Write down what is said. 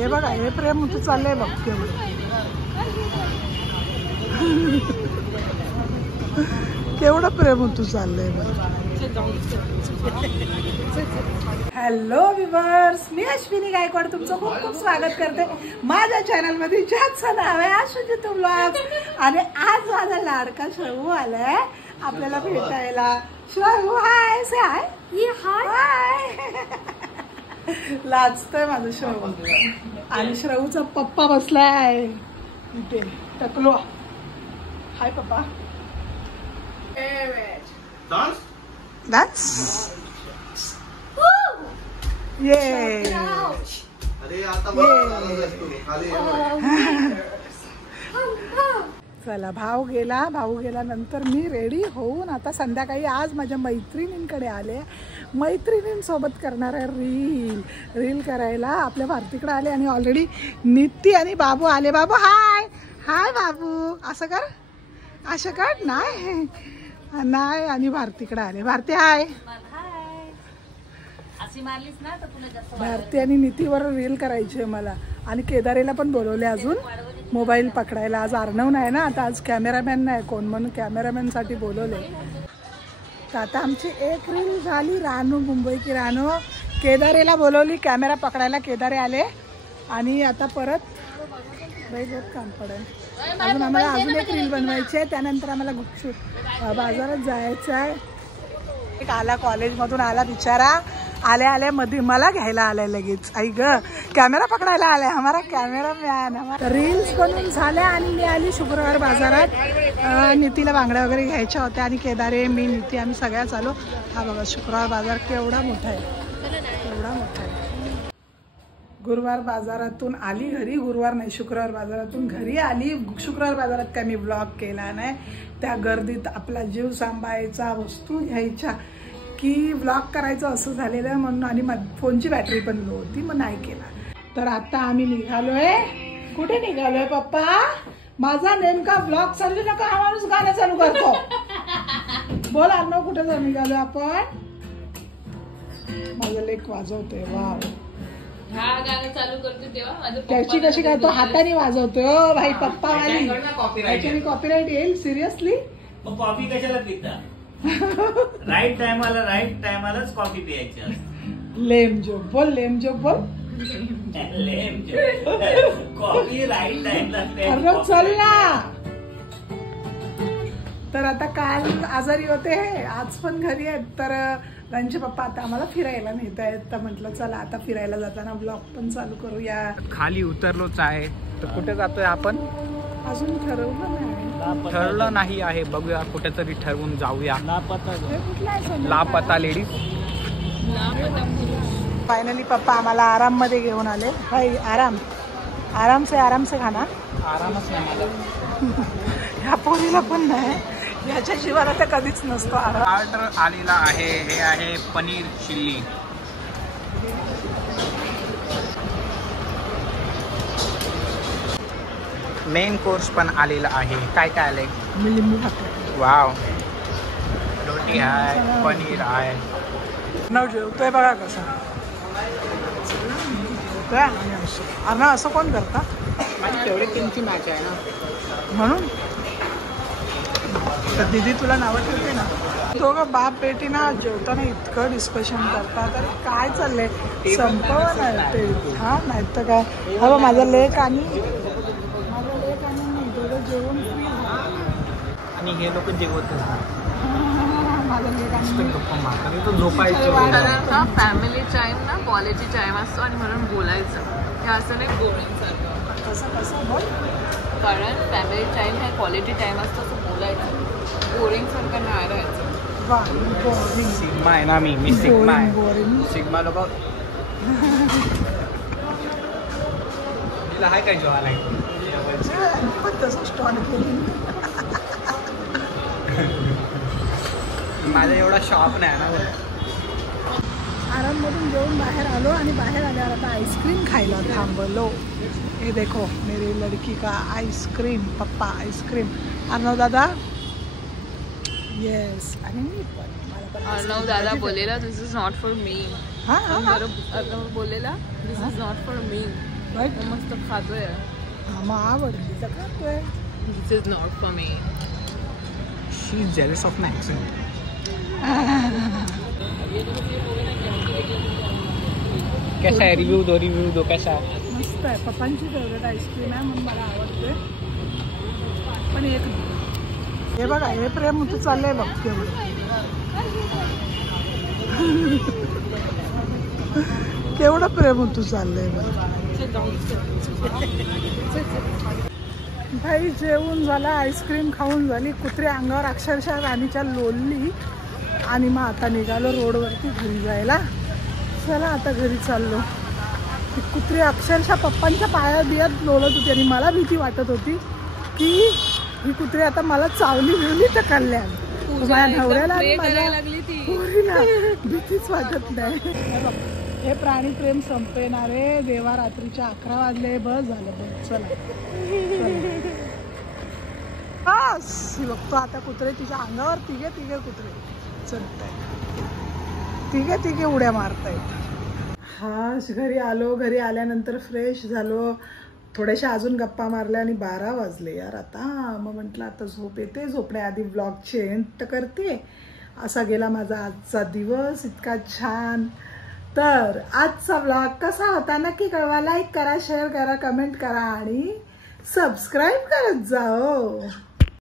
हे बघा हे प्रेम तू चाललंय बघ केवढं. केवढं प्रेम तू चाललंय बघ. हॅलो व्ह्यूअर्स, मी अश्विनी गायकवाड तुमचं खूप खूप स्वागत करते माझ्या चॅनल मध्ये, ज्याचं नाव आहे आशुजितू व्लॉग्स. आणि आज माझा लाडका श्रवू आलाय आपल्याला भेटायला. श्रवू हाय से हाय. लाजतोय माझं श्रवू. आणि श्रवूचा पप्पा बसलाय इथे टकलो. हाय पप्पा. डान्स डान्स ये. चला भाऊ गेल्यानंतर मी रेडी होऊन आता संध्याकाळी आज माझ्या मैत्रिणींकडे आले. मैत्रिणींसोबत करणार आहे रील करायला. आपल्या भारतीकडे आले आणि ऑलरेडी नित्ती आणि बाबू आले. बाबू हाय. हाय बाबू. असं कर नाही. आणि भारतीकडे आले. भारती हाय. भारती आणि नितीवर रील करायची आहे मला. आणि केदारेला पण बोलवले अजून मोबाईल पकडायला. आज अर्णव नाही ना, आता आज कॅमेरामॅन नाही कोण, म्हणून कॅमेरामॅन साठी बोलवले. तर आता आमची एक रील झाली. रानू, मुंबई की रानू. केदारेला बोलवली कॅमेरा पकडायला. केदारे आले. आणि आता परत बहुत काम पडेल. अजून आम्हाला अजून एक रील बनवायची आहे. त्यानंतर आम्हाला गुपचूप बाजारात जायचं आहे. एक आला कॉलेजमधून आला बिचारा. आल्या मध्ये मला घ्यायला आलाय लगेच. आई ग, कॅमेरा पकडायला आलाय हमारा कॅमेरामॅन. रील्स बनवून झाल्या आणि मी आली शुक्रवार बाजारात. नितीला बांगड्या वगैरे घ्यायच्या होत्या आणि केदारे, मी, निती आम्ही सगळ्याच आलो. हा बघा शुक्रवार बाजार केवढा मोठा आहे. गुरुवार बाजारातून आली घरी. गुरुवार नाही, शुक्रवार बाजारातून घरी आली. शुक्रवार बाजारात काय मी व्लॉग केला नाही. त्या गर्दीत आपला जीव सांभाळायचा, वस्तू घ्यायच्या की व्लॉग करायचं असं झालेलं म्हणून. आणि फोनची बॅटरी पण लो होती, मग नाही केला. तर आता आम्ही निघालोय. कुठे निघालोय पप्पा? माझा नेमका व्लॉग चालू नका, हा माणूस गाणं चालू करतो. बोल अर्णव, कुठे निघालोय आपण? माझं लेक वाजवतोय. वाव, हा गाणं चालू करतो तेव्हा त्याची कशी काय तो हाताने वाजवतोय. भाई पप्पा वाली त्याच्याने कॉपीराईट येईल. सिरियसली कॉफी कशाला पिता? राईट टायमालाच कॉफी प्यायची असते. लेम जोक बोल. कॉफी राईट टाइमला. अर्णव चल ना. तर आता काल आजारी होते, आज पण घरी आहेत. तर त्यांचे पप्पा आता आम्हाला फिरायला नेत आहेत. तर म्हटलं चला आता फिरायला जाताना ब्लॉग पण चालू करूया. खाली उतरलोच आहे. तर कुठे जातोय आपण? अजून ठरवलं नाही आहे. बघूया कुठेतरी ठरवून जाऊया. लापता लेडीज. फायनली पप्पा आम्हाला आराम मध्ये घेऊन आले. भाई आराम से खाना. आरामच नाही मला. ह्या पोरीला पण नाही, ह्याच्या जीवाला तर कधीच नसतो आराम. ऑर्डर आलेला आहे. हे आहे पनीर चिल्ली. मेन कोर्स पण आलेला आहे. काय आलंय? लिंबू टाकलं. वाव. रोटी आहे, पनीर आहे. अर्णव जेवतोय बघा कसं. अर्णव असं कोण करता? माझी फेवरेट टीमची मॅच आहे ना, म्हणून. तर दीदी तुला नावं ठेवते ना. दोघं बाप बेटी ना जेवताना इतकं डिस्कशन करतात. अरे काय चाललंय, संपवा नाही ते. हा नाही तर काय. हा माझा लेक आणि दोघं जेवण फ्री. आणि हे लोक जेवत माझा लेक आणि झोपायचं. फॅमिली टाइम ना क्वालिटी टाइम असतो आणि म्हणून बोलायचं. हे असं नाही बोरिंग सारखं. कसं बोल. कारण फॅमिली टाइम हा क्वालिटी टाइम असतो, असं बोलायचं. बोरिंग सारखं नाही राहायचं. सिग्मा आहे ना मी सिग्मा आहे. सिग्मा लोक तिला हाय काय जेवायला पण तसं स्टॉल केली. माझा एवढा शॉप नाही ना. आराममधून जेवून बाहेर आलो आणि बाहेर आल्यावर आता आईस्क्रीम खायला थांबलो. हे देखो मेरी लड़की का आईस्क्रीम. पप्पा आईस्क्रीम. अर्णव दादा येस. आणि मी पण अर्णव दादा बोलेला this is not for me. हां अर्णव बोलेला this is not for me. Right मस्त खातोय. मग आवडली तर खातोय. This is not for me. She's jealous of my accent. कैसा है? रिव्यू दो कैसा है? मस्त आहे. पप्पांची फेवरेट आईस्क्रीम आहे म्हणून मला आवडते. पण एक हे बघा हे प्रेम तू चाललंय बघ केवढं. केवढं प्रेम तू चाललंय बघ. भाई जेवून झाला, आईस्क्रीम खाऊन झाली, कुत्रे अंगावर अक्षरशः राणीच्या लोळली आणि मग आता निघालो रोडवरती घरी जायला. चला आता घरी चाललो. कुत्रे अक्षरशः पप्पांच्या पाया बियात लोळत होती आणि मला भीती वाटत होती की ही कुत्रे आता मला चावली मिळली तर कल्याण. माझ्या नवऱ्याला आणि माझ्या पोरीला भीतीच वाटत नाही. हे प्राणी प्रेम संपेणार आहे. देवा रात्रीच्या 11 वाजले. बस झालं बस. चला बस बघतो आता कुत्रे तिच्या अंगावर तिघे कुत्रे चढतायत. तिघे उड्या मारतायत. हा घरी आलो. घरी आल्यानंतर फ्रेश झालो. थोड्याशा अजून गप्पा मारल्या आणि 12 वाजले यार आता. मग म्हटलं आता झोप येते. झोपण्याआधी ब्लॉगची एंड तर करते. असा गेला माझा आजचा दिवस इतका छान. तर आजचा ब्लॉग कसा होता नक्की कळवा. लाईक करा, शेअर करा, कमेंट करा आणि सबस्क्राईब करत जाओ.